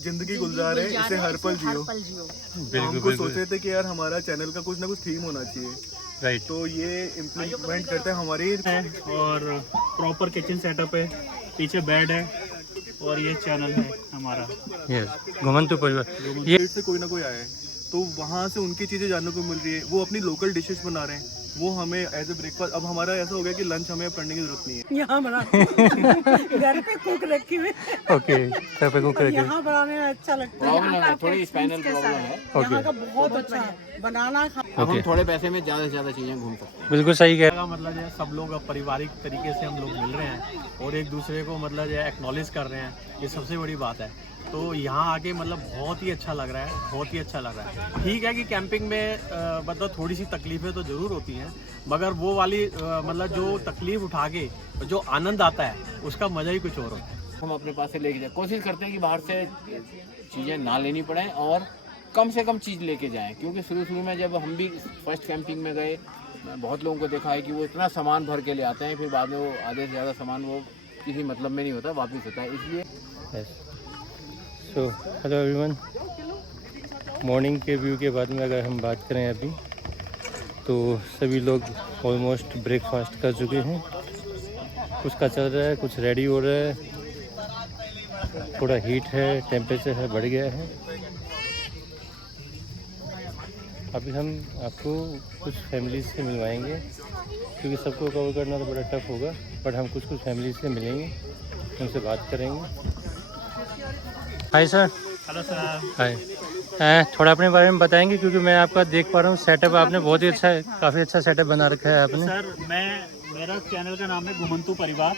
जिंदगी गुजार है, इसे हर पल जियो। तो हमको सोच रहे थे कि यार हमारा चैनल का कुछ ना कुछ थीम होना चाहिए, राइट। तो ये इम्प्लीमेंट करते हैं हमारे। और प्रॉपर किचन सेटअप है, पीछे बेड है और ये चैनल है हमारा। यस, घुमंतु परिवार। ये से कोई ना कोई आया है, तो वहाँ से उनकी चीज़ें जानने को मिल रही है। वो अपनी लोकल डिशेस बना रहे हैं, वो हमें एज ए ब्रेकफास्ट। अब हमारा ऐसा हो गया कि लंच हमें अब करने की जरूरत नहीं है, यहाँ बना घर पे कुक रखी हुई, ओके, घर पे कुक करके। यहाँ बनाने में अच्छा लगता है। थोड़ी स्पाइनल प्रॉब्लम है। यहाँ का बहुत अच्छा है बनाना। अब हम थोड़े पैसे में ज़्यादा से ज़्यादा चीज़ें घूम सकते हैं। बिल्कुल सही कह। मतलब ये सब लोग अब पारिवारिक तरीके से हम लोग मिल रहे हैं और एक दूसरे को मतलब ये एक्नॉलेज कर रहे हैं, ये सबसे बड़ी बात है। तो यहाँ आके मतलब बहुत ही अच्छा लग रहा है, बहुत ही अच्छा लग रहा है। ठीक है कि कैंपिंग में मतलब थोड़ी सी तकलीफें तो ज़रूर होती हैं, मगर वो वाली मतलब जो तकलीफ उठा के जो आनंद आता है उसका मज़ा ही कुछ और होता है। हम अपने पास से लेके जाए, कोशिश करते हैं कि बाहर से चीज़ें ना लेनी पड़े और कम से कम चीज़ लेके जाएं, क्योंकि शुरू में जब हम भी फर्स्ट कैंपिंग में गए, बहुत लोगों को देखा है कि वो इतना सामान भर के ले आते हैं, फिर बाद में वो आधे से ज़्यादा सामान वो किसी मतलब में नहीं होता, वापस होता है। इसलिए सो हेलो एवरीवन, मॉर्निंग के व्यू के बाद में अगर हम बात करें अभी, तो सभी लोग ऑलमोस्ट ब्रेकफास्ट कर चुके हैं। कुछ का चल रहा है, कुछ रेडी हो रहा है। थोड़ा हीट है, टेम्परेचर है बढ़ गया है। अभी हम आपको कुछ फैमिली से मिलवाएंगे, क्योंकि सबको कवर करना तो बड़ा टफ होगा, बट हम कुछ फैमिली से मिलेंगे, उनसे बात करेंगे। Hi sir. Hello sir. Hi. थोड़ा अपने बारे में बताएंगे, क्योंकि मैं आपका देख पा रहा हूँ सेटअप आपने बहुत ही अच्छा है, काफ़ी अच्छा सेटअप बना रखा है आपने। सर मेरा चैनल का नाम है घुमंतु परिवार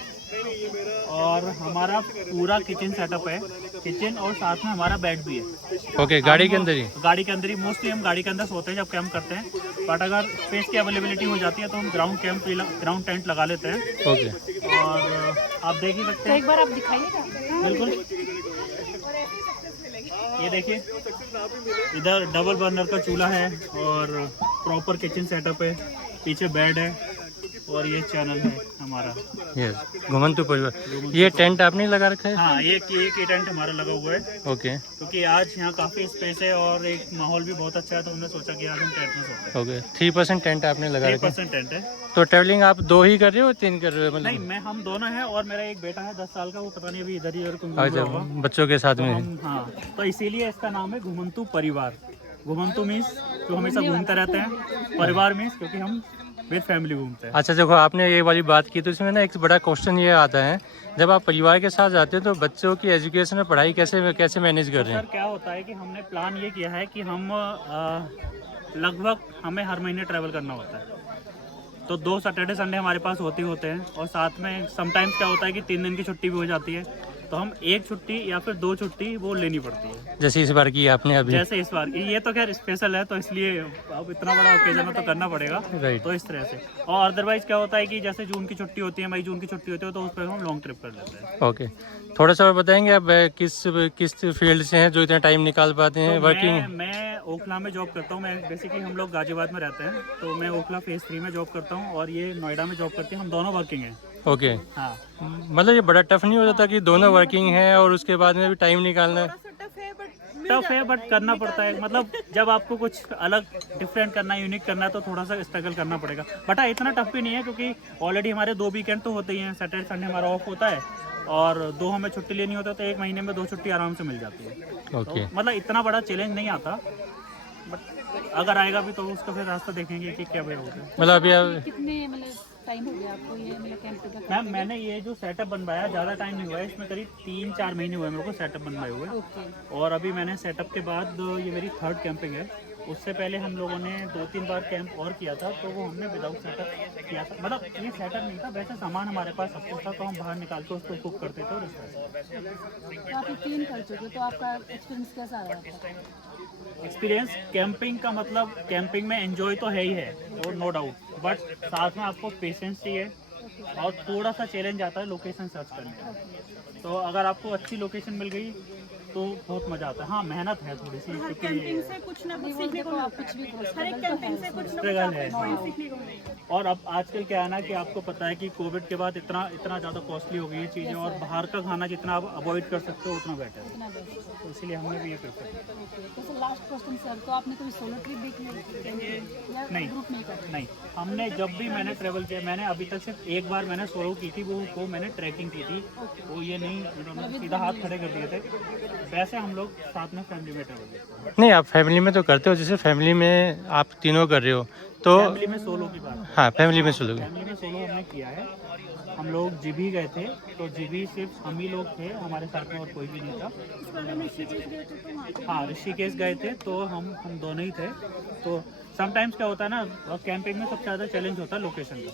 और हमारा पूरा किचन सेटअप है, किचन और साथ में हमारा बेड भी है। ओके, गाड़ी के अंदर ही? गाड़ी के अंदर ही, मोस्टली हम गाड़ी के अंदर सोते हैं जब कैंप करते हैं, बट अगर स्पेस की अवेलेबिलिटी हो जाती है तो हम ग्राउंड टेंट लगा लेते हैं। ओके। और आप देख ही सकते हैं, एक बार आप दिखाइएगा। बिल्कुल। ये देखिए, इधर डबल बर्नर का चूल्हा है और प्रॉपर किचन सेटअप है, पीछे बेड है और ये चैनल है हमारा। यस, घुमंतु परिवार। ये टेंट आपने लगा रखा है? हाँ, एक टेंट हमारा लगा हुआ है। ओके। क्योंकि आज यहाँ काफ़ी स्पेस है और एक माहौल भी बहुत अच्छा है, तो हमने सोचा कि आज हम टेंट में सोते हैं। ओके, 3% टेंट आपने लगा रखा है? 3% टेंट है। तो ट्रैवलिंग आप 2 ही कर रहे हो, 3 कर रहे हो? नहीं, हम दोनों हैं और मेरा एक बेटा है 10 साल का, वो पता नहीं अभी इधर ही अच्छा, बच्चों के साथ में है। हाँ, तो इसीलिए इसका नाम है घुमंतु परिवार। घुमंतु मीन्स जो हमेशा घूमते रहते हैं, परिवार मीन्स क्योंकि हम विद फैमिली घूमते हैं। अच्छा, देखो आपने ये वाली बात की, तो इसमें ना एक बड़ा क्वेश्चन ये आता है, जब आप परिवार के साथ जाते हैं तो बच्चों की एजुकेशन और पढ़ाई कैसे मैनेज कर रहे हैं? सर क्या होता है कि हमने प्लान ये किया है कि हम लगभग हमें हर महीने ट्रैवल करना होता है, तो 2 सैटरडे संडे हमारे पास होते हैं और साथ में समटाइम्स क्या होता है कि 3 दिन की छुट्टी भी हो जाती है, तो हम 1 छुट्टी या फिर 2 छुट्टी वो लेनी पड़ती है। जैसे इस बार की आपने अभी? जैसे इस बार ये तो खैर स्पेशल है, तो इसलिए अब इतना बड़ा ओकेजन है तो करना पड़ेगा। राइट। तो इस तरह से, और अदरवाइज क्या होता है कि जैसे जून की छुट्टी होती है, मई जून की छुट्टी होती है, तो उस पर हम लॉन्ग ट्रिप कर लेते हैं। ओके, थोड़ा सा और बताएंगे आप किस फील्ड से हैं जो इतना टाइम निकाल पाते हैं? तो वर्किंग? मैं ओखला में जॉब करता हूँ। मैं बेसिकली, हम लोग गाजियाबाद में रहते हैं, तो मैं ओखला फेज 3 में जॉब करता हूँ और ये नोएडा में जॉब करती है। हम दोनों वर्किंग हैं। ओके। हाँ, मतलब ये बड़ा टफ नहीं हो जाता कि दोनों वर्किंग है और उसके बाद में भी टाइम निकालना है? टफ है बट करना पड़ता है। मतलब जब आपको कुछ अलग डिफरेंट करना है, यूनिक करना है, तो थोड़ा सा स्ट्रगल करना पड़ेगा। बट हाँ, इतना टफ भी नहीं है, क्योंकि ऑलरेडी हमारे 2 वीकेंड तो होते ही हैं। सैटरडे संडे हमारा ऑफ होता है और 2 हमें छुट्टी लेनी होता है, तो 1 महीने में 2 छुट्टी आराम से मिल जाती है। ओके। तो मतलब इतना बड़ा चैलेंज नहीं आता, बट अगर आएगा भी तो उसका फिर रास्ता देखेंगे कि क्या वे होगा। मतलब अभी आप कितने मतलब टाइम हो गया आपको ये मतलब कैंप का? मैम, मैंने ये जो सेटअप बनवाया ज़्यादा टाइम नहीं हुआ है, इसमें करीब 3-4 महीने हुए मेरे को सेटअप बनवाए हुए। ओके। और अभी मैंने सेटअप के बाद ये मेरी 3rd कैंपिंग है। उससे पहले हम लोगों ने 2-3 बार कैंप और किया था, तो वो हमने विदाउट सेटअप किया था। मतलब ये सेटअप नहीं था, वैसे सामान हमारे पास सब कुछ था, तो हम बाहर निकाल के उसको कुक करते थे और इस तरह से। तो आप 3 कर चुके, तो आपका एक्सपीरियंस कैसा रहा आपका? एक्सपीरियंस कैंपिंग का मतलब कैंपिंग में एंजॉय तो है ही है, और नो डाउट, बट साथ में आपको पेशेंस चाहिए और थोड़ा सा चैलेंज आता है लोकेशन सर्च करने का। तो अगर आपको अच्छी लोकेशन मिल गई तो बहुत मज़ा आता है। हाँ मेहनत है थोड़ी सी हर क्योंकि कैंपिंग से कुछ ना कुछ सीखने को आप कुछ भी हर एक कैंपिंग से कुछ ना कुछ स्ट्रगल है। आपको सीखने को मिलेगा। और अब आजकल क्या है ना कि आपको पता है कि कोविड के बाद इतना ज़्यादा कॉस्टली हो गई है चीज़ें, और बाहर का खाना जितना आप अवॉइड कर सकते हो उतना बेटर है, इतना बेस्ट। तो इसलिए हमने भी ये प्रेफर किया। ओके, तो सर लास्ट क्वेश्चन सर, तो आपने कभी सोलो ट्रिप देखी है या नहीं। ग्रुप में कर? नहीं, हमने जब भी मैंने ट्रैवल किया, मैंने अभी तक सिर्फ एक बार मैंने सोलो की थी, वो मैंने ट्रैकिंग की थी, वो ये नहीं मतलब सीधा हाथ खड़े कर दिए थे। वैसे हम लोग साथ में फैमिली में ट्रैवल करते हैं। नहीं, आप फैमिली में तो करते हो, जैसे फैमिली में आप तीनों कर रहे हो तो फैमिली में सोलो की बात है। हाँ, फैमिली में सोलो। फैमिली में सोलो हमने किया है। हम लोग जीबी गए थे, तो जीबी सिर्फ हम ही लोग थे, हमारे साथ में और कोई भी नहीं था। इस बार में ऋषिकेश गए थे तो वहाँ पे हाँ, ऋषिकेश गए थे तो हम दोनों ही थे। तो समटाइम्स क्या होता है ना, कैंपिंग में सबसे ज़्यादा चैलेंज होता है लोकेशन का।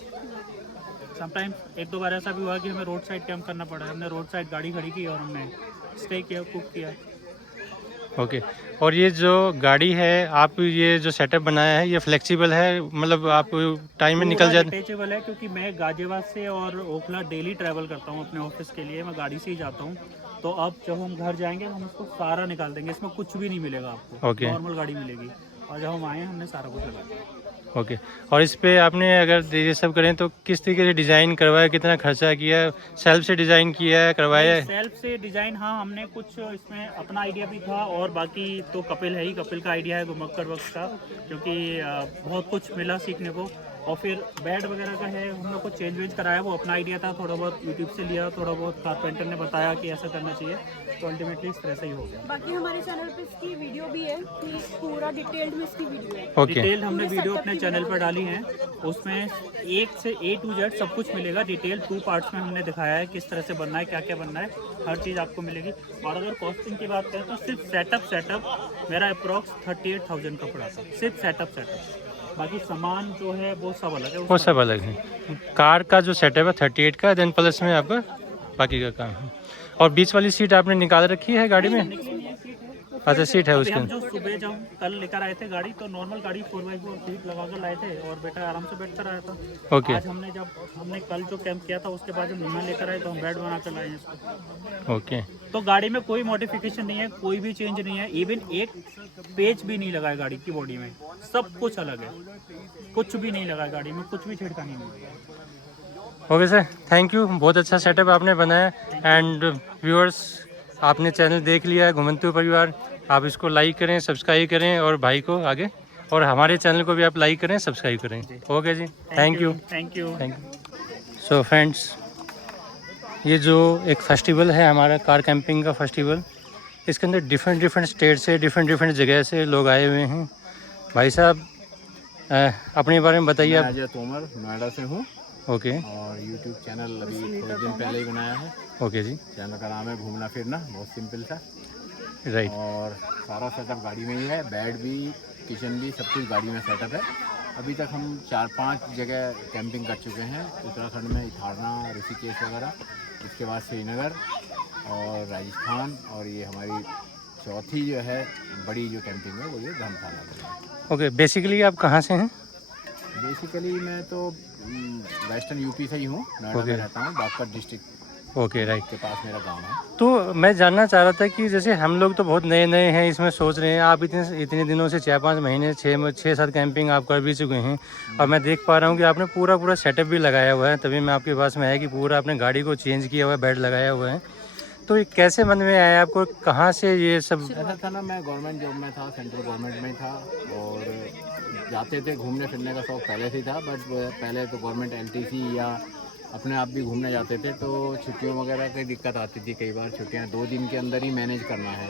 समटाइम्स एक दो बार ऐसा भी हुआ कि हमें रोड साइड कैंप करना पड़ा। हमने रोड साइड गाड़ी खड़ी की और हमने स्टे किया, कुक किया। ओके, और ये जो गाड़ी है, आप ये जो सेटअप बनाया है, ये फ्लेक्सिबल है, मतलब आप टाइम में निकल जाते? डिटेचेबल है क्योंकि मैं गाजियाबाद से और ओखला डेली ट्रैवल करता हूँ अपने ऑफिस के लिए, मैं गाड़ी से ही जाता हूँ। तो अब जब हम घर जाएंगे हम इसको सारा निकाल देंगे, इसमें कुछ भी नहीं मिलेगा आपको। ओके। नॉर्मल गाड़ी मिलेगी, और जब हम आए हमने सारा कुछ लगा दिया। ओके, और इस पे आपने अगर ये सब करें तो किस तरीके से डिज़ाइन करवाया, कितना खर्चा किया, सेल्फ से डिज़ाइन किया है, करवाया है? सेल्फ से डिज़ाइन, हाँ हमने कुछ इसमें अपना आइडिया भी था, और बाकी तो कपिल है ही, कपिल का आइडिया है घुमक्कड़ वक्त का, क्योंकि बहुत कुछ मिला सीखने को। और फिर बेड वगैरह का है, हम लोग को चेंज वेंज कराया, वो अपना आइडिया था, थोड़ा बहुत यूट्यूब से लिया, थोड़ा बहुत कारपेंटर ने बताया कि ऐसा करना चाहिए, तो अल्टीमेटली इस तरह से ही हो गया। बाकी हमारे चैनल पे इसकी वीडियो भी है कि पूरा डिटेल्ड में इसकी वीडियो है। ओके, डिटेल हमने वीडियो अपने चैनल पर डाली है, उसमें एक से A to Z सब कुछ मिलेगा। डिटेल 2 पार्ट्स में हमने दिखाया है किस तरह से बनना है, क्या क्या बनना है, हर चीज़ आपको मिलेगी। और अगर कॉस्टिंग की बात करें तो सिर्फ सेटअप मेरा अप्रॉक्स 38,000 का पड़ा था, सिर्फ सेटअप। बाकी सामान जो है वो सब अलग है। वो सब अलग है। कार का जो सेटअप है 38 का, देन प्लस में आपका बाकी का काम है। और बीच वाली सीट आपने निकाल रखी है गाड़ी में? अच्छा, सीट है अभी उसके हम अंदर। जो सुबह जब कल लेकर आए थे गाड़ी, तो नॉर्मल गाड़ी 4x4 सीट लगा कर लाए थे, और बेटा आराम से बैठ कर आया था। ओके, आज हमने कल जो कैंप किया था उसके बाद जब नूना लेकर आए तो हम बेड बना कर लाए इसको। ओके, तो गाड़ी में कोई मॉडिफिकेशन नहीं है, कोई भी चेंज नहीं है, इवन एक पेज भी नहीं लगा है गाड़ी की बॉडी में, सब कुछ अलग है, कुछ भी नहीं लगा है गाड़ी में, कुछ भी छिड़कानी नहीं है। ओके सर, थैंक यू, बहुत अच्छा सेटअप आपने बनाया। एंड व्यूअर्स, आपने चैनल देख लिया है घुमंतू परिवार, आप इसको लाइक करें, सब्सक्राइब करें, और भाई को आगे, और हमारे चैनल को भी आप लाइक करें, सब्सक्राइब करें। Okay ji, thank you. Thank you. So friends, ये जो एक फेस्टिवल है हमारा कार कैंपिंग का फेस्टिवल, इसके अंदर डिफरेंट स्टेट से, डिफरेंट जगह से लोग आए हुए हैं। भाई साहब, अपने बारे में बताइए मैं आप। अजय तोमर नोएडा से हूँ, ओके, और यूट्यूब चैनल अभी थोड़े दिन पहले ही बनाया है। ओके जी, चैनल का नाम है घूमना फिरना, बहुत सिंपल था। राइट। और सारा सेटअप गाड़ी में ही है, बेड भी, किचन भी, सब कुछ गाड़ी में सेटअप है। अभी तक हम 4-5 जगह कैंपिंग कर चुके हैं, उत्तराखंड में इथारना, ऋषिकेश वगैरह, इसके बाद श्रीनगर और राजस्थान, और ये हमारी चौथी जो है बड़ी जो कैंपिंग है वो ये धर्मशाला है। ओके, बेसिकली आप कहाँ से हैं? बेसिकली मैं तो वेस्टर्न यूपी से ही हूँ, नोएडा में रहता हूँ, बागपत डिस्ट्रिक्ट ओके, राइट। के पास मेरा गांव है। तो मैं जानना चाह रहा था कि जैसे हम लोग तो बहुत नए हैं, इसमें सोच रहे हैं, आप इतने दिनों से 4-5 महीने 6-7 कैंपिंग आप कर भी चुके हैं, और मैं देख पा रहा हूँ कि आपने पूरा सेटअप भी लगाया हुआ है, तभी मैं आपके पास में आया कि पूरा आपने गाड़ी को चेंज किया हुआ है, बेड लगाया हुआ है। तो ये कैसे मन में आया आपको, कहाँ से ये सब? ऐसा था ना, मैं गवर्नमेंट जॉब में था, सेंट्रल गवर्नमेंट में था, और जाते थे, घूमने फिरने का शौक पहले से था। बट पहले तो गवर्नमेंट LTC या अपने आप भी घूमने जाते थे, तो छुट्टियों वगैरह की दिक्कत आती थी। कई बार छुट्टियां 2 दिन के अंदर ही मैनेज करना है।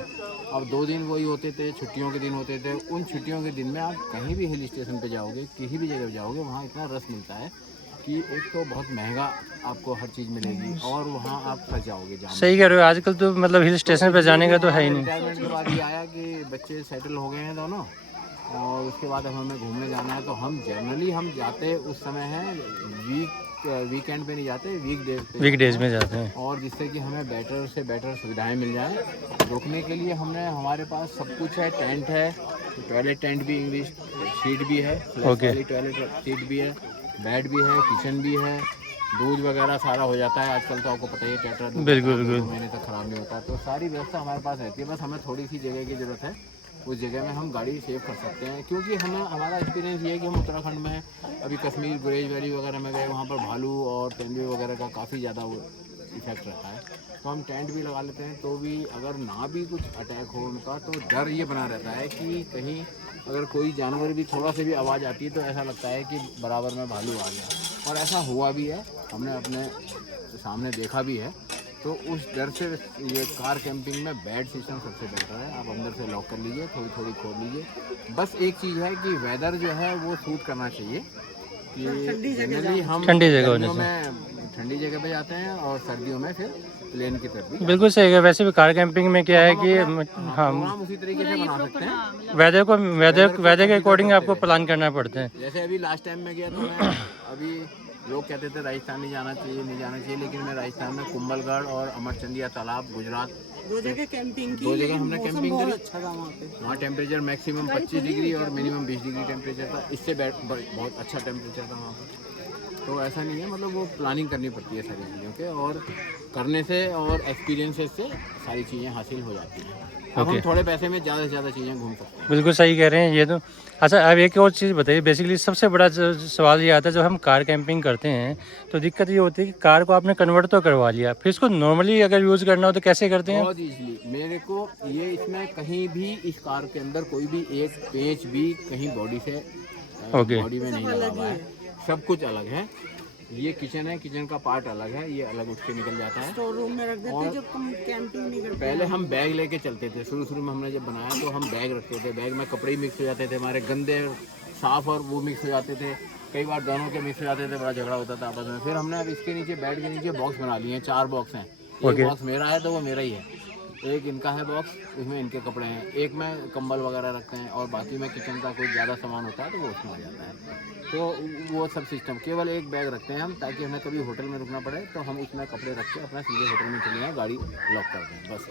अब 2 दिन वही होते थे, छुट्टियों के दिन होते थे। उन छुट्टियों के दिन में आप कहीं भी हिल स्टेशन पे जाओगे, किसी भी जगह जाओगे, वहाँ इतना रस मिलता है कि एक तो बहुत महंगा आपको हर चीज़ मिलेगी, और वहाँ आप फंस जाओगे जाम में। सही कह रहे हो, आजकल तो मतलब हिल स्टेशन पे जाने का तो है ही नहीं। रिटायरमेंट के बाद ये आया कि बच्चे सेटल हो गए हैं दोनों, और उसके बाद अब हमें घूमने जाना है, तो हम जनरली हम जाते उस समय है वीकेंड पे नहीं जाते, वीकडेज में जाते हैं, और जिससे कि हमें बेटर से बेटर सुविधाएं मिल जाएं। रुकने के लिए हमारे पास सब कुछ है, टेंट है, टॉयलेट टेंट भी, इंग्लिश सीट भी है, ओके, टॉयलेट सीट भी है, बेड भी है, किचन भी है, दूध वगैरह सारा हो जाता है। आजकल तो आपको पता ही है टेट्रा दूध बिल्कुल, 2 महीने तक ख़राब नहीं होता। तो सारी व्यवस्था हमारे पास रहती है, बस हमें थोड़ी सी जगह की ज़रूरत है। उस जगह में हम गाड़ी सेव कर सकते हैं, क्योंकि हमारा एक्सपीरियंस ये है कि हम उत्तराखंड में अभी कश्मीर गुरेज वैली वगैरह में गए, वहाँ पर भालू और तेंदुए वगैरह का काफ़ी ज़्यादा इफेक्ट रहता है। तो हम टेंट भी लगा लेते हैं, तो भी अगर ना भी कुछ अटैक हो उनका, तो डर ये बना रहता है कि कहीं अगर कोई जानवर भी थोड़ा सा भी आवाज़ आती है तो ऐसा लगता है कि बराबर में भालू आ गया। और ऐसा हुआ भी है, हमने अपने सामने देखा भी है। तो उस डर से ये कार कैंपिंग में बेड सिस्टम सबसे बेटर है। आप अंदर से लॉक कर लीजिए, थोड़ी थोड़ी खोल लीजिए। बस एक चीज़ है कि वेदर जो है वो सूट करना चाहिए, कि जनरली हम ठंडी जगह होने गर्मियों में ठंडी जगह पे जाते हैं और सर्दियों में फिर प्लेन की तरफ भी। बिल्कुल सही है। वैसे भी कार कैंपिंग में क्या है कि हम प्रोग्राम उसी तरीके से बना सकते हैं। वेदर के अकॉर्डिंग आपको प्लान करना पड़ता है। जैसे अभी लास्ट टाइम में गया तो मैं अभी लोग कहते थे राजस्थान नहीं जाना चाहिए, लेकिन मैं राजस्थान में कुंभलगढ़ और अमरचंदिया तालाब, गुजरात, 2 जगह कैंपिंग की। 2 जगह हमने कैंपिंग बहुत करी। अच्छा था वहाँ पे। वहाँ टेम्परेचर मैक्सिमम 25 डिग्री और मिनिमम 20 डिग्री टेम्परेचर था। इससे बहुत अच्छा टेम्परेचर था वहाँ पर। तो ऐसा नहीं है, मतलब वो प्लानिंग करनी पड़ती है सारी चीज़ों के, और करने से और एक्सपीरियंसेस से सारी चीज़ें हासिल हो जाती हैं। अब हम थोड़े पैसे में ज़्यादा से ज़्यादा चीज़ें घूम सकते हैं। बिल्कुल सही कह रहे हैं ये तो। अच्छा, अब एक और चीज़ बताइए। बेसिकली सबसे बड़ा सवाल ये आता है, जब हम कार कैंपिंग करते हैं तो दिक्कत ये होती है कि कार को आपने कन्वर्ट तो करवा लिया, फिर इसको नॉर्मली अगर यूज़ करना हो तो कैसे करते हैं? बहुत ईजिली। मेरे को ये इसमें कहीं भी इस कार के अंदर कोई भी एक पेच भी कहीं बॉडी से बॉडी में नहीं लगा हुआ है, सब कुछ अलग है। ये किचन है, किचन का पार्ट अलग है, ये अलग उठ के निकल जाता है। स्टोर रूम में रख देते हैं जब हम कैंपिंग नहीं करते। पहले हम बैग लेके चलते थे, शुरू में हमने जब बनाया तो हम बैग रखते थे। बैग में कपड़े ही मिक्स हो जाते थे, हमारे गंदे साफ और वो मिक्स हो जाते थे। कई बार दोनों के मिक्स हो जाते थे, बड़ा झगड़ा होता था आपस में। फिर हमने अब इसके नीचे, बेड के नीचे बॉक्स बना लिए हैं। 4 बॉक्स हैं। एक बॉक्स मेरा है तो वो मेरा ही है, एक इनका है बॉक्स, उसमें इनके कपड़े हैं, एक में कंबल वगैरह रखते हैं, और बाकी में किचन का कोई ज़्यादा सामान होता है तो वो उसमें आ जाता है। तो वो सब सिस्टम, केवल एक बैग रखते हैं हम, ताकि हमें कभी होटल में रुकना पड़े तो हम उसमें कपड़े रख के अपना सीधे होटल में चले जाएँ, गाड़ी लॉक कर दें बस।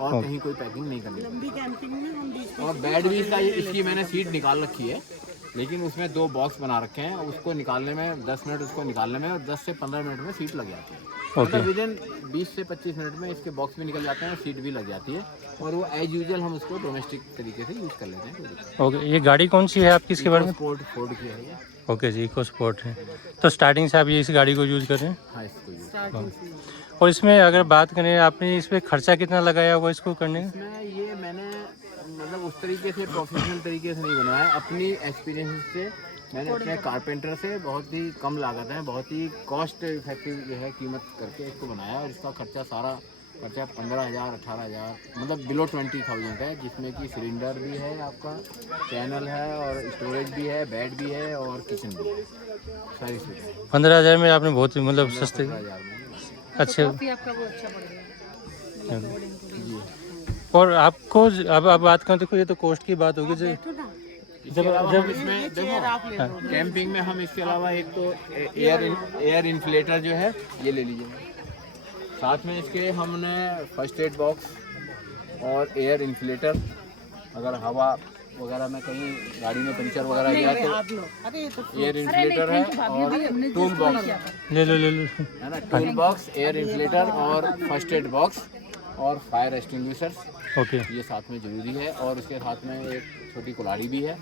और कहीं कोई पैकिंग नहीं करनी। लंबी कैंपिंग में हम बीच में और बेड भी इसकी मैंने सीट निकाल रखी है, लेकिन उसमें 2 बॉक्स बना रखे हैं। उसको निकालने में 10 मिनट, उसको निकालने में, और 10 से 15 मिनट में सीट लग जाती है। मतलब विदिन 20 से 25 मिनट में इसके बॉक्स भी निकल जाते हैं, सीट भी लग जाती है, और वो एज यूजुअल हम उसको डोमेस्टिक तरीके से यूज़ कर लेते हैं। ओके, ये गाड़ी कौन सी है आपकी, इसके बारे में? फोर्ड की है ये। ओके जी, इको स्पोर्ट है। तो स्टार्टिंग से आप ये इस गाड़ी को यूज़ कर रहे हैं? हाँ, इसको यूज़। स्टार्टिंग से। और इसमें अगर बात करें, आपने इस पर खर्चा कितना लगाया होगा इसको करने में? इसमें ये मैंने मतलब उस तरीके से प्रोफेशनल तरीके से नहीं बनाया, अपनी एक्सपीरियंस से मैंने अपने कारपेंटर से बहुत ही कम लागत है, बहुत ही कॉस्ट इफेक्टिव जो है कीमत करके इसको बनाया। और इसका सारा खर्चा 15,000 18,000, मतलब बिलो 20,000 है, जिसमें कि सिलेंडर भी है, आपका चैनल है, और स्टोरेज भी है, बेड भी है, और किचन भी है, सारी चीज़ें। 15,000 में आपने बहुत ही मतलब सस्ते 15,000 में। अच्छे। आपका वो अच्छा पड़ गया। जी। और आपको अब बात करें, देखो ये तो कॉस्ट की बात होगी। इसके अलावा हम इसमें देखो कैंपिंग में हम इसके अलावा एक तो एयर इन्फ्लेटर जो है ये ले लीजिए, साथ में इसके हमने फर्स्ट एड बॉक्स और एयर इन्फ्लेटर, अगर हवा वगैरह में कहीं गाड़ी में पंचर वगैरह गया तो एयर इन्फ्लेटर है, और टूल बॉक्स ले लो है ना, टूल बॉक्स, एयर इन्फ्लेटर और फर्स्ट एड बॉक्स और फायर एक्सटिंग्विशर्स, ओके, ये साथ में ज़रूरी है। और उसके साथ में एक छोटी कुल्हाड़ी भी है,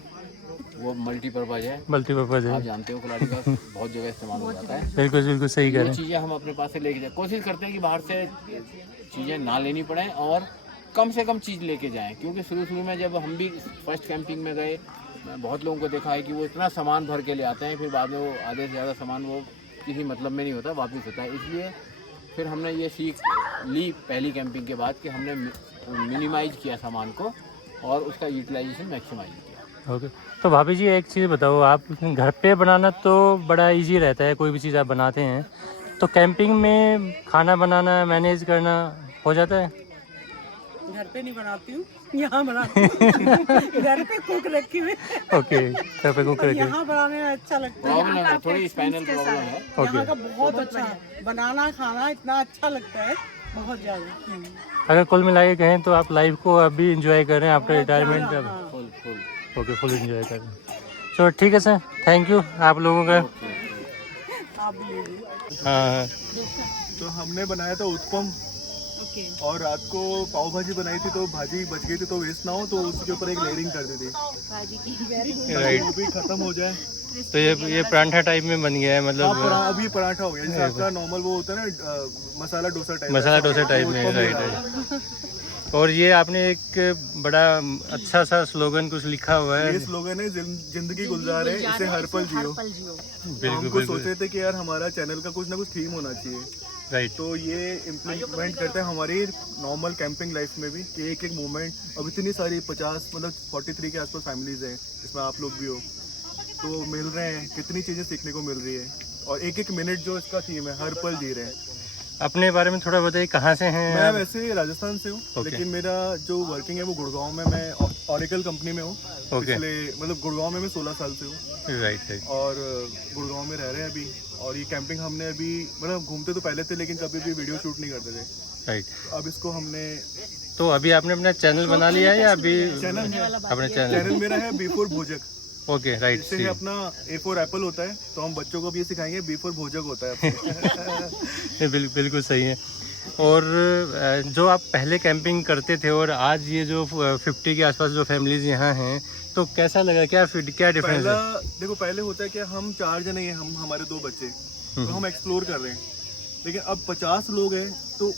वो मल्टीपर्पज़ है। मल्टीपर्पज़ है, आप जानते हो कुल्हाड़ी का बहुत जगह इस्तेमाल हो जाता है। बिल्कुल बिल्कुल सही कह वो रहे हैं। चीज़ें हम अपने पास से लेके जाए, कोशिश करते हैं कि बाहर से चीज़ें ना लेनी पड़े और कम से कम चीज़ लेके जाएं, क्योंकि शुरू में जब हम भी फर्स्ट कैंपिंग में गए, मैं बहुत लोगों को देखा है कि वो इतना सामान भर के ले आते हैं, फिर बाद में वो आधे से ज़्यादा सामान वो किसी मतलब में नहीं होता, वापस होता है। इसलिए फिर हमने ये सीख ली पहली कैंपिंग के बाद कि हमने मिनिमाइज किया सामान को और उसका यूटिलाइजेशन मैक्सिमाइज किया। ओके, तो भाभी जी एक चीज़ बताओ, आप घर पे बनाना तो बड़ा इजी रहता है, कोई भी चीज़ आप बनाते हैं, तो कैंपिंग में खाना बनाना, मैनेज करना हो जाता है? घर पे नहीं बनाती हूँ, यहाँ बनाती हूँ। घर पे कुक रखी हुई। ओके, घर पे कुक रखी। यहाँ बनाने में अच्छा लगता है। प्रॉब्लम है, थोड़ी स्पाइनल प्रॉब्लम है। यहाँ का बहुत अच्छा है, बनाना खाना इतना अच्छा लगता है, बहुत ज़्यादा। अगर कुल मिला के कहें तो आप लाइफ को अभी इंजॉय कर रहे हैं after retirement? Full okay, full enjoy कर रहे हैं। चलो ठीक है सर, थैंक यू आप लोगों का। आप भी लीजिए। हाँ तो हमने बनाया था उत्पम ओके और रात को पाव भाजी बनाई थी, तो भाजी बच गई थी तो वेस्ट ना हो, तो उसके ऊपर एक लेयरिंग कर दी थी भाजी की वेरी गुड। राइट। वो भी खत्म हो जाए। तो ये परांठा टाइप में बन गया है, हाँ, मतलब अभी पराठा हो गया, जैसे आपका नॉर्मल वो होता है ना मसाला डोसा टाइप। मसाला डोसा टाइप में। Right right. और ये आपने एक बड़ा अच्छा सा स्लोगन कुछ लिखा हुआ है। ये स्लोगन है जिंदगी गुलजार है इसे हर पल जियो। बिल्कुल हमको बिल्कुल। सोचे थे कि यार हमारा चैनल का कुछ ना कुछ थीम होना चाहिए, राइट। तो ये इम्प्लीमेंट करते हैं हमारी नॉर्मल कैंपिंग लाइफ में भी कि एक एक मोमेंट। अब इतनी सारी 50 मतलब 43 के आसपास फैमिलीज हैं, इसमें आप लोग भी हो, तो मिल रहे हैं, कितनी चीज़ें सीखने को मिल रही है, और एक एक मिनट जो इसका थीम है हर पल जी रहे हैं। अपने बारे में थोड़ा बताइए, कहाँ से हैं मैं आप? वैसे राजस्थान से हूँ, Okay. लेकिन मेरा जो वर्किंग है वो गुड़गांव में, मैं ऑरिकल कंपनी में हूँ। Okay. पिछले मतलब गुड़गांव में मैं 16 साल से हूँ राइट राइट। और गुड़गांव में रह रहे हैं अभी। और ये कैंपिंग हमने अभी मतलब घूमते तो पहले थे, लेकिन कभी भी वीडियो शूट नहीं करते थे। राइट। अब इसको हमने तो अभी आपने अपना चैनल बना लिया है या अभी? चैनल है, अपने चैनल। चैनल मेरा है B4 भोजक। Okay right. इससे अपना A4 एप्पल होता है, तो हम बच्चों को भी ये सिखाएंगे B4 भोजक होता है। बिल्कुल सही है। और जो आप पहले कैंपिंग करते थे और आज ये जो 50 के आसपास जो फैमिलीज यहाँ हैं, तो कैसा लगा, क्या डिफरेंस है? देखो पहले होता है कि हम 4 जने हैं, हम हमारे 2 बच्चे, तो हम एक्सप्लोर कर रहे हैं। लेकिन अब 50 लोग हैं, तो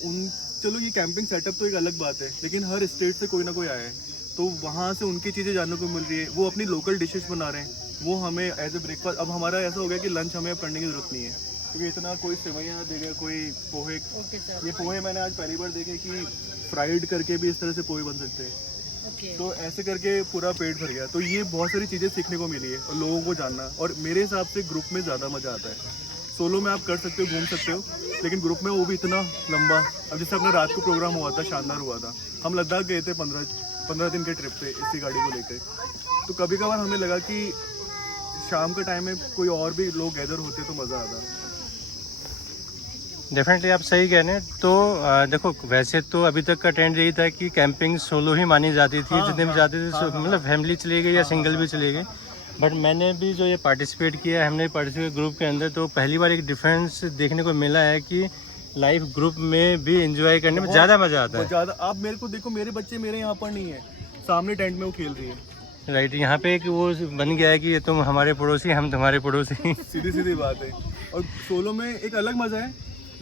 चलो ये कैंपिंग सेटअप तो एक अलग बात है, लेकिन हर स्टेट से कोई ना कोई आया है, तो वहाँ से उनकी चीज़ें जानने को मिल रही है। वो अपनी लोकल डिशेस बना रहे हैं, वो हमें एज ए ब्रेकफास्ट। अब हमारा ऐसा हो गया कि लंच हमें अब करने की जरूरत नहीं है, क्योंकि इतना कोई सेवैयाँ देगा, कोई पोहे। ये पोहे मैंने आज पहली बार देखे कि फ्राइड करके भी इस तरह से पोहे बन सकते हैं। तो ऐसे करके पूरा पेट भर गया। तो ये बहुत सारी चीज़ें सीखने को मिली है और लोगों को जानना। और मेरे हिसाब से ग्रुप में ज़्यादा मज़ा आता है। सोलो में आप कर सकते हो, घूम सकते हो, लेकिन ग्रुप में वो भी इतना लंबा। अब जैसे अपना रात को प्रोग्राम हुआ था, शानदार हुआ था। हम लद्दाख गए थे 15 दिन के ट्रिप पे इसी गाड़ी को लेकर। तो कभी कभार हमें लगा कि शाम के टाइम में कोई और भी लोग गैदर होते तो मज़ा आता। डेफिनेटली आप सही कह रहे हैं। तो देखो, वैसे तो अभी तक का ट्रेंड यही था कि कैंपिंग सोलो ही मानी जाती थी। जितने भी जाते थे मतलब फैमिली चली गई या सिंगल भी चले गए। बट मैंने भी जो ये पार्टिसिपेट किया है, हमने पार्टिसिपेट ग्रुप के अंदर, तो पहली बार एक डिफरेंस देखने को मिला है कि लाइफ ग्रुप में भी एंजॉय करने में ज़्यादा मज़ा आता है। ज़्यादा। आप मेरे को देखो, मेरे बच्चे मेरे यहाँ पर नहीं है, सामने टेंट में वो खेल रही है। राइट। यहाँ पे एक वो बन गया है कि तुम हमारे पड़ोसी, हम तुम्हारे पड़ोसी। सीधी बात है। और सोलो में एक अलग मज़ा है,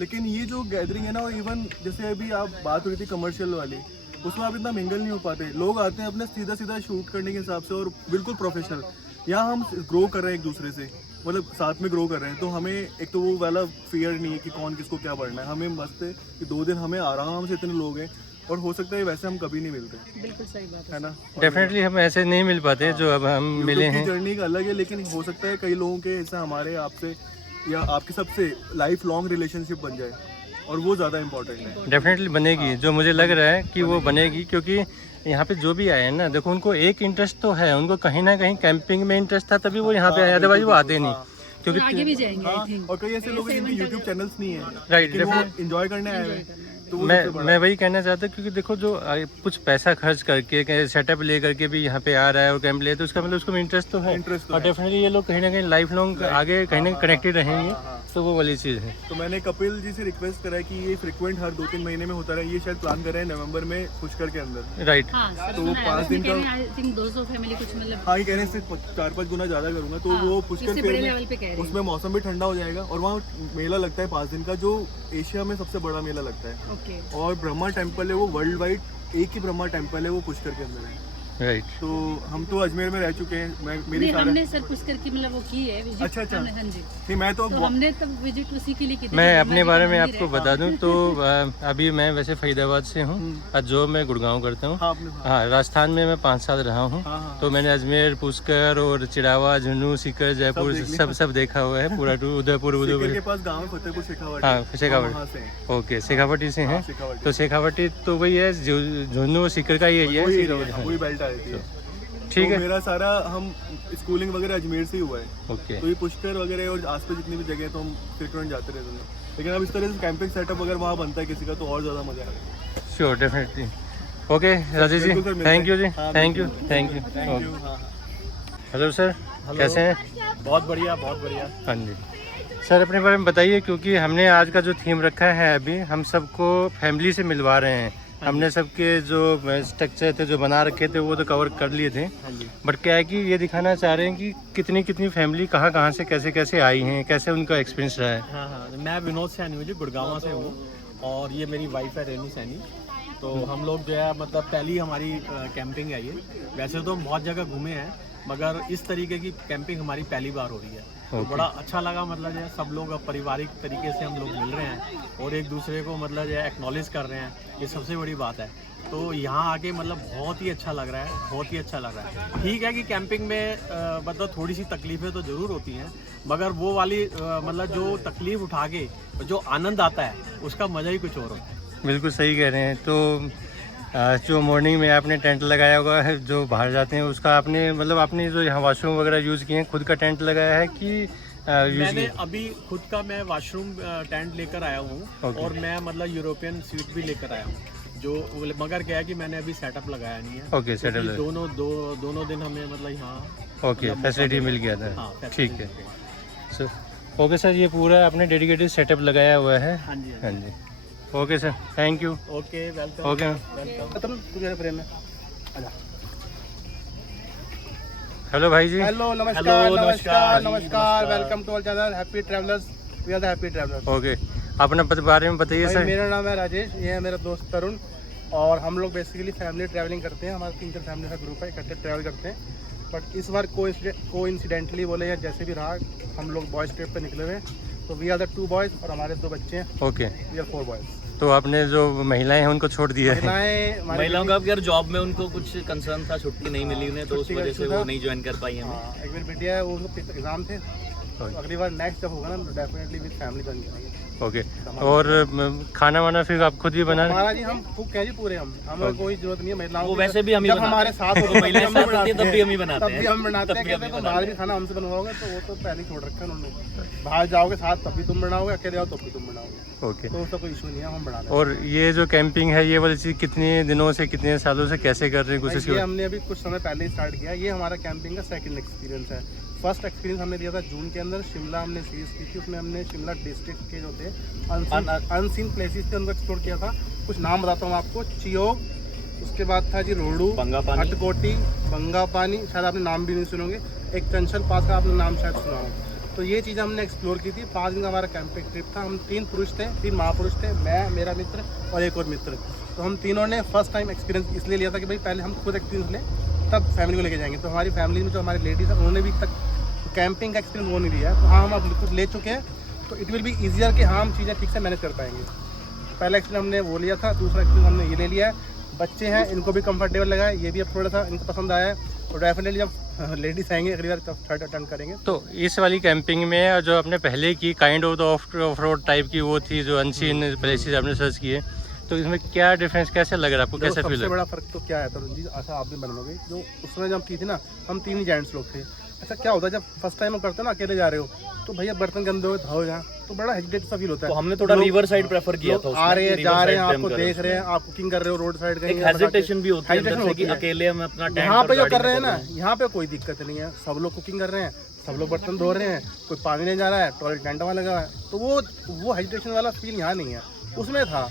लेकिन ये जो गैदरिंग है ना, और इवन जैसे अभी आप बात हो रही थी कमर्शियल वाली, उसमें आप इतना मिंगल नहीं हो पाते। लोग आते हैं अपने सीधा शूट करने के हिसाब से और बिल्कुल प्रोफेशनल। यहाँ हम ग्रो कर रहे हैं एक दूसरे से, मतलब साथ में ग्रो कर रहे हैं। तो हमें एक तो वो वाला फियर नहीं है कि कौन किसको क्या बढ़ना है। हमें मस्त है कि 2 दिन हमें आराम से, इतने लोग हैं, और हो सकता है वैसे हम कभी नहीं मिलते। बिल्कुल सही बात है ना। डेफिनेटली हम ऐसे नहीं मिल पाते जो अब हम मिले हैं। जर्नी का अलग है, लेकिन हो सकता है कई लोगों के ऐसा हमारे आपसे या आपके सबसे लाइफ लॉन्ग रिलेशनशिप बन जाए, और वो ज़्यादा इम्पोर्टेंट है। डेफिनेटली बनेगी, जो मुझे लग रहा है कि वो बनेगी, क्योंकि यहाँ पे जो भी आए हैं ना, देखो उनको एक इंटरेस्ट तो है, उनको कहीं ना कहीं कैंपिंग में इंटरेस्ट था, तभी वो यहाँ पे आए, अदरवाइज वो आते नहीं। क्योंकि आगे भी जाएंगे आई थिंक। और कई ऐसे लोग हैं जिनके यूट्यूब चैनल्स नहीं है, राइट, लेकिन वो एंजॉय करने आए हैं। तो वो सबसे मैं बड़ा मैं वही कहना चाहता हूँ, क्योंकि देखो जो कुछ पैसा खर्च करके सेटअप ले करके भी यहाँ पे आ रहा है और कैंप ले, तो उसका मतलब उसको इंटरेस्ट तो है। और डेफिनेटली ये लोग कहीं ना कहीं लाइफ लॉन्ग आगे कहीं ना कहीं कनेक्टेड रहेंगे, तो वो वाली चीज़ है। तो मैंने कपिल जी से रिक्वेस्ट करा है कि ये फ्रिक्वेंट हर 2-3 महीने में होता रहे। ये शायद प्लान कर रहे हैं नवंबर में पुष्कर के अंदर। राइट। तो वो 5 दिन का, आई थिंक 200 फैमिली कुछ मतलब हाँ, ये कह रहे हैं सिर्फ 4-5 गुना ज़्यादा करूँगा। तो वो पुष्कर बड़े लेवल पे कह रहे हैं। उसमें मौसम भी ठंडा हो जाएगा, और वहाँ मेला लगता है 5 दिन का, जो एशिया में सबसे बड़ा मेला लगता है। ओके। और ब्रह्मा टेम्पल है वो वर्ल्ड वाइड, एक ही ब्रह्मा टेम्पल है वो पुष्कर के अंदर है। राइट। तो हम तो अजमेर में रह चुके हैं। मेरी हमने सर पुष्कर की मतलब वो की है विजिट। अच्छा। हाँ जी। नहीं, मैं तो हमने तब विजिट उसी के लिए की थी। मैं अपने बारे में आपको बता दूं तो अभी मैं वैसे फरीदाबाद से हूँ और जो मैं गुड़गांव करता हूँ। हाँ, राजस्थान में मैं 5 साल रहा हूँ। तो मैंने अजमेर, पुष्कर और चिड़ावा, झुंझुनू, सीकर, जयपुर सब देखा हुआ है पूरा। उदयपुर के पास गाँव है फतेहपुर शेखावटी। हाँ, शेखावटी। ओके, शेखावटी से हैं। तो शेखावटी तो वही है, झुंझुनू सीकर का ही एरिया है। वही बेल्ट आ रही है। ठीक है। मेरा सारा हम स्कूलिंग वगैरह अजमेर से ही हुआ है। ओके। तो ये पुष्कर वगैरह और आसपास जितनी भी जगह है, तो हम फ्रिक्वेंट जाते रहते हैं। लेकिन अब इस तरह से कैंपिंग सेटअप अगर वहाँ बनता है किसी का, तो और ज़्यादा मजा आएगा। Sure, definitely. Okay Rajesh ji, thank you ji, thank you. Hello sir, कैसे हैं? बहुत बढ़िया, बहुत बढ़िया। हाँ जी। सर अपने बारे में बताइए, क्योंकि हमने आज का जो थीम रखा है अभी हम सबको फैमिली से मिलवा रहे हैं। हमने सबके जो स्ट्रक्चर थे जो बना रखे थे वो तो कवर कर लिए थे, बट क्या है कि ये दिखाना चाह रहे हैं कि कितनी कितनी फैमिली कहाँ कहाँ से कैसे कैसे आई हैं, कैसे उनका एक्सपीरियंस रहा है। हाँ, मैं विनोद सैनी हूँ जी, गुड़गांव से हूँ, और ये मेरी वाइफ है रेनू सैनी। तो हम लोग जो है मतलब पहली हमारी कैंपिंग है ये। वैसे तो हम बहुत जगह घूमे हैं, मगर इस तरीके की कैंपिंग हमारी पहली बार हो रही है। तो बड़ा अच्छा लगा, मतलब जो है सब लोग अब पारिवारिक तरीके से हम लोग मिल रहे हैं और एक दूसरे को मतलब जो है एक्नॉलेज कर रहे हैं, ये सबसे बड़ी बात है। तो यहाँ आके मतलब बहुत ही अच्छा लग रहा है, बहुत ही अच्छा लग रहा है। ठीक है कि कैंपिंग में मतलब थोड़ी सी तकलीफें तो ज़रूर होती हैं, मगर वो वाली मतलब जो तकलीफ उठा के जो आनंद आता है उसका मज़ा ही कुछ और होता है। बिल्कुल सही कह रहे हैं। तो जो मॉर्निंग में आपने टेंट लगाया हुआ है, जो बाहर जाते हैं उसका आपने मतलब आपने जो यहाँ वॉशरूम वगैरह यूज़ किए हैं खुद का टेंट लगाया है कि यूज़ मैंने किया? अभी खुद का मैं वॉशरूम टेंट लेकर आया हूँ और मैं मतलब यूरोपियन स्वीट भी लेकर आया हूँ, जो मगर क्या है कि मैंने अभी सेटअप लगाया नहीं है। ओके, सेटअप दोनों दिन हमें मतलब यहाँ ओके फैसिलिटी मिल गया था। हाँ, ठीक है सर। ओके सर, ये पूरा आपने डेडिकेटेड सेटअप लगाया हुआ है। हाँ जी, हाँ जी, okay sir, thank you. Okay, welcome. Okay, hello भाई जी। हेलो, नमस्कार नमस्कार नमस्कार, welcome to our channel happy travellers, we are the happy travellers. Okay, अपना बारे में बताइए सर। मेरा नाम है राजेश, ये है मेरा दोस्त तरुण, और हम लोग बेसिकली फैमिली ट्रैवलिंग करते हैं। हमारा 3-4 फैमिली का ग्रुप है, इकट्ठे ट्रैवल करते हैं। बट इस बार कोइंसिडेंटली बोले या जैसे भी रहा, हम लोग बॉयज़ ट्रिप पे निकले हुए हैं। तो वी आर द 2 बॉयज़ और हमारे 2 बच्चे हैं। Okay, we are 4 boys. तो आपने जो महिलाएं हैं उनको छोड़ दिया है? महिलाओं का अगर जॉब में उनको कुछ कंसर्न था, छुट्टी नहीं मिली उन्हें, तो उस वजह से वो नहीं ज्वाइन कर पाई हमें। एक मेरी बेटिया है, वो उनको एग्जाम थे, तो अगली बार नेक्स्ट जब होगा ना तो डेफिनेटली विद फैमिली ज्वाइन करेंगे। ओके, और खाना वाना फिर आप खुद ही बना रहे? हमारा जी हम कुक हैं जी पूरे, हमें कोई जरूरत नहीं है महिलाओं वो की। वैसे भी हम ही जब बनाते हमारे साथ हैं। होते महिलाएं साथ होती हैं तब भी हम ही बनाते हैं। तब भी हम बनाते हैं। कहते हैं तो बाहर भी खाना हमसे बनवाओगे, तो वो तो पहले ही छोड़ रखा है उन्होंने। बाहर जाओगे साथ तब भी तुम बनाओगे, अकेले आओ तब भी तुम बनाओगे। ओके, तो उसका कोई इशू नहीं है, हम बना लेंगे। और ये जो कैंपिंग है ये वाली चीज़ कितने दिनों से, कितने सालों से कैसे कर रहे हैं कुछ? ये हमने अभी कुछ समय पहले ही स्टार्ट किया। ये हमारा कैंपिंग का सेकंड एक्सपीरियंस है। फर्स्ट एक्सपीरियंस हमने दिया था जून के अंदर, शिमला हमने सीरीज की थी। उसमें हमने शिमला डिस्ट्रिक्ट के जो थे अनसीन प्लेसेस थे उनको एक्सप्लोर किया था। कुछ नाम बताता हूँ आपको, चियोग, उसके बाद था जी रोडू, हटकोटी, बंगा पानी, शायद आपने नाम भी नहीं सुनोगे, एक चंचल पास का आपने नाम शायद सुना हो। तो ये चीज़ें हमने एक्सप्लोर की थी। 5 दिन का हमारा कैंपिंग ट्रिप था। हम 3 पुरुष थे, 3 महापुरुष थे, मैं, मेरा मित्र और एक और मित्र। तो हम तीनों ने फर्स्ट टाइम एक्सपीरियंस इसलिए लिया था कि भाई पहले हम खुद एक्सपीरियंस लें तब फैमिली को लेके जाएंगे। तो हमारी फैमिली में जो हमारी लेडीज़ हैं उन्होंने भी तक कैंपिंग का एक्सपीरियंस वो नहीं लिया है। तो हाँ, हम अब कुछ ले चुके हैं, तो इट विल बी ईजियर कि हाँ हम चीज़ें ठीक से मैनेज कर पाएंगे। पहला एक्सपीरियंस हमने वो लिया था, दूसरा एक्सपीरियंस हमने ये ले लिया है। बच्चे हैं, इनको भी कंफर्टेबल लगा है, ये भी अब थोड़ा सा इनको पसंद आया है। तो डेफिनेटली जब लेडीज़ आएंगे अगली बार तब थर्ड अटेंड करेंगे। तो इस वाली कैंपिंग में जो आपने पहले की kind of the of road type की वो थी, जो अनसीन प्लेसेस आपने सर्च किए, तो इसमें क्या डिफरेंस कैसे लग रहा है आपको, कैसे फील सबसे है? बड़ा फर्क तो क्या है तरुण जी, ऐसा आप भी मानोगे, जो उस समय जब की थी ना, हम 3 ही जेंट्स लोग थे। अच्छा क्या होता है जब फर्स्ट टाइम हम करते हो ना, अकेले जा रहे हो, तो भैया बर्तन गंदे हो धो जाए तो बड़ा हेजिटेट सा फील होता है। तो हमने थोड़ा रिवर साइड प्रेफर किया था। आ रहे हैं, जा रहे हैं, आपको देख रहे हैं, आप कुकिंग कर रहे हो रोड साइड गए, एक हेजिटेशन भी होती है अंदर से कि अकेले हम अपना टेंट यहाँ पे जो कर रहे हैं ना, यहाँ पे कोई दिक्कत नहीं है। सब लोग कुकिंग कर रहे हैं, सब लोग बर्तन धो रहे हैं, कोई पानी नहीं जा रहा है, टॉयलेट टेंट वहाँ लगा है, तो वो हेजिटेशन वाला फील यहाँ नहीं है, उसमें था।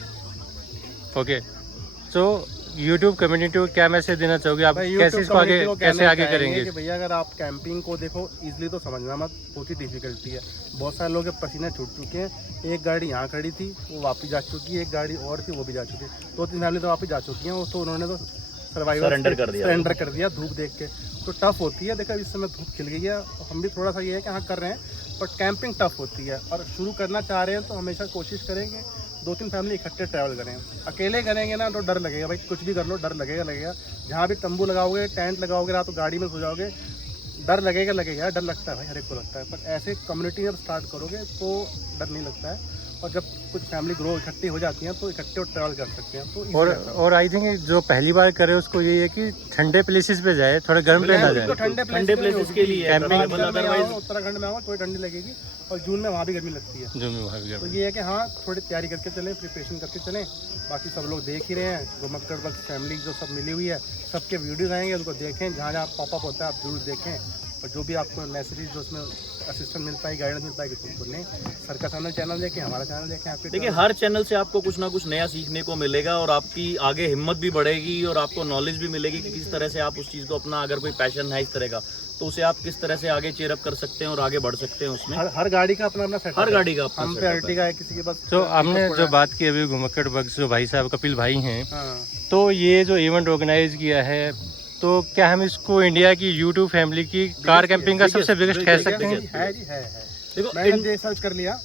ओके, तो यूट्यूब कम्युनिटी को क्या मैसेज देना चाहोगे आप, कैसे इसको आगे कैसे आगे करेंगे? कि भैया अगर आप कैंपिंग को देखो इजली तो समझना मत, बहुत ही डिफिकल्टी है। बहुत सारे लोग के पसीने छूट चुके हैं। एक गाड़ी यहाँ खड़ी थी, वो वापस जा चुकी है, एक गाड़ी और थी वो भी जा चुकी है, 2-3 फैमिली तो वापस जा चुकी हैं। वो तो उन्होंने तो सरेंडर कर दिया धूप देख के। तो टफ होती है। देखो इस समय धूप खिल गई है, हम भी थोड़ा सा ये है कि हाँ कर रहे हैं, बट कैंपिंग टफ होती है। और शुरू करना चाह रहे हैं तो हमेशा कोशिश करेंगे 2-3 फैमिली इकट्ठे ट्रैवल करें। अकेले करेंगे ना तो डर लगेगा भाई, कुछ भी कर लो डर लगेगा। जहाँ भी तंबू लगाओगे, टेंट लगाओगे, रात को गाड़ी में सो जाओगे, डर लगेगा। डर लगता है भाई, हर एक को लगता है। पर ऐसे कम्युनिटी जब स्टार्ट करोगे तो डर नहीं लगता है। और जब कुछ फैमिली ग्रो इकट्ठी हो जाती हैं तो इकट्ठे ट्रैवल कर सकते हैं। तो और आई थिंक जो पहली बार करे उसको ये है कि ठंडे प्लेसेस पे जाए, थोड़ा गर्म पे ना जाए। ठंडे प्लेसेस के लिए कैंपिंग उत्तराखंड में आओ थोड़ी ठंडी लगेगी, और जून में वहाँ भी गर्मी लगती है। जो में वहाँ भी तो ये है कि हाँ थोड़ी तैयारी करके चलें, प्रिपरेशन करके चलें। बाकी सब लोग देख ही रहे हैं, घुमक्कड़ बस फैमिली जो सब मिली हुई है, सबके वीडियोज़ आएंगे, उनको देखें, जहाँ जहाँ पॉपअप होता है आप जरूर देखें। और जो भी आपको नेसेसरी जो उसमें असिस्टेंट मिल पाएगी, गाइडेंस मिल पाएगी, तो उन्हें सर का चैनल देखें, हमारा चैनल देखें। आपके देखिए हर चैनल से आपको कुछ ना कुछ नया सीखने को मिलेगा और आपकी आगे हिम्मत भी बढ़ेगी और आपको नॉलेज भी मिलेगी कि किस तरह से आप उस चीज़ को अपना, अगर कोई पैशन है इस तरह का, तो उसे आप किस तरह से आगे चेयरअप कर सकते हैं और आगे बढ़ सकते हैं उसमें। हर गाड़ी का अपना अपना सेटअप, हर गाड़ी का अपना हम पे setup है। अर्टिगा है, किसी के पास। तो हमने जो बात की अभी घुमक्कड़ बग्स, जो भाई साहब कपिल भाई हैं, हाँ, तो ये जो इवेंट ऑर्गेनाइज किया है, तो क्या हम इसको इंडिया की यूट्यूब फैमिली की कार कैंपिंग का सबसे बिगेस्ट कह सकते हैं? है जी, है। देखो मैंने सर्च कर लिया,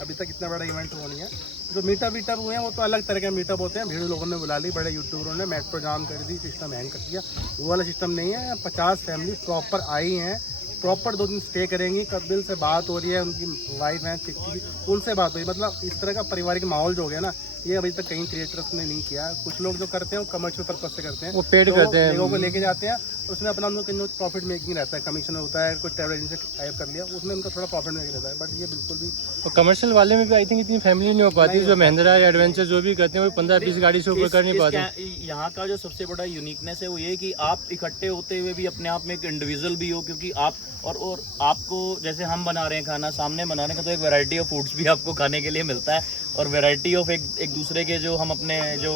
अभी तक इतना बड़ा इवेंट हो नहीं है। जो मीटअप हुए हैं वो तो अलग तरह के मीटअप होते हैं, भीड़ लोगों ने बुला ली, बड़े यूट्यूबरों ने मेट्रो जाम कर दी, सिस्टम हैंग कर दिया। वो वाला सिस्टम नहीं है। 50 फैमिली प्रॉपर आई हैं, प्रॉपर 2 दिन स्टे करेंगी। कपिल से बात हो रही है, उनकी वाइफ है चिक्की, उनसे बात हो रही है। मतलब इस तरह का पारिवारिक माहौल जो हो गया ना, ये अभी तक कहीं क्रिएटर्स ने नहीं किया। कुछ लोग जो करते हैं वो कमर्शियल पर्पज से करते हैं, वो पेड करते हैं, लोगों को लेके जाते हैं, उसमें अपना उनको प्रॉफिट मेकिंग रहता है, कमीशन होता है, कुछ ट्रैवल एजेंसी से टाइप कर लिया, उसमें उनका थोड़ा प्रॉफिट मेकिंग रहता है। बट ये बिल्कुल भी और कमर्शियल वाले में भी आई थिंक इतनी फैमिली नहीं हो पाती। जो महिंद्रा या एडवेंचर जो भी करते हैं वो 15-20 गाड़ी से ऊपर कर नहीं पाते। यहाँ का जो सबसे बड़ा यूनिकनेस है वो ये कि आप इकट्ठे होते हुए भी अपने आप में एक इंडिविजुअल भी हो, क्योंकि आप और आपको, जैसे हम बना रहे हैं खाना, सामने बना रहे हैं, तो एक वैरायटी ऑफ फूड्स भी आपको खाने के लिए मिलता है और वैरायटी ऑफ एक दूसरे के जो हम अपने जो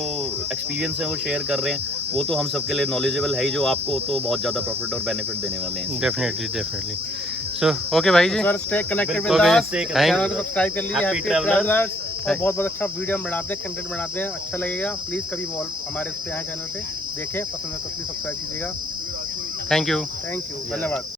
एक्सपीरियंस है वो शेयर कर रहे हैं, वो तो हम सबके लिए नॉलेजेबल है ही, जो आपको तो बहुत ज़्यादा प्रॉफिट और बेनिफिट देने वाले हैं। डेफिनेटली। सो ओके भाई जी, sir stay connected with Okay, अस, चैनल को सब्सक्राइब कर लीजिए, Happy हैप्पी Travelers। ट्रैवलर्स। और बहुत बहुत अच्छा वीडियो हम बनाते हैं, कंटेंट बनाते हैं, अच्छा लगेगा। प्लीज़ कभी हमारे इस पे आए चैनल पे, देखें, पसंद है तो प्लीज़ सब्सक्राइब कीजिएगा। Thank you. थैंक यू, धन्यवाद।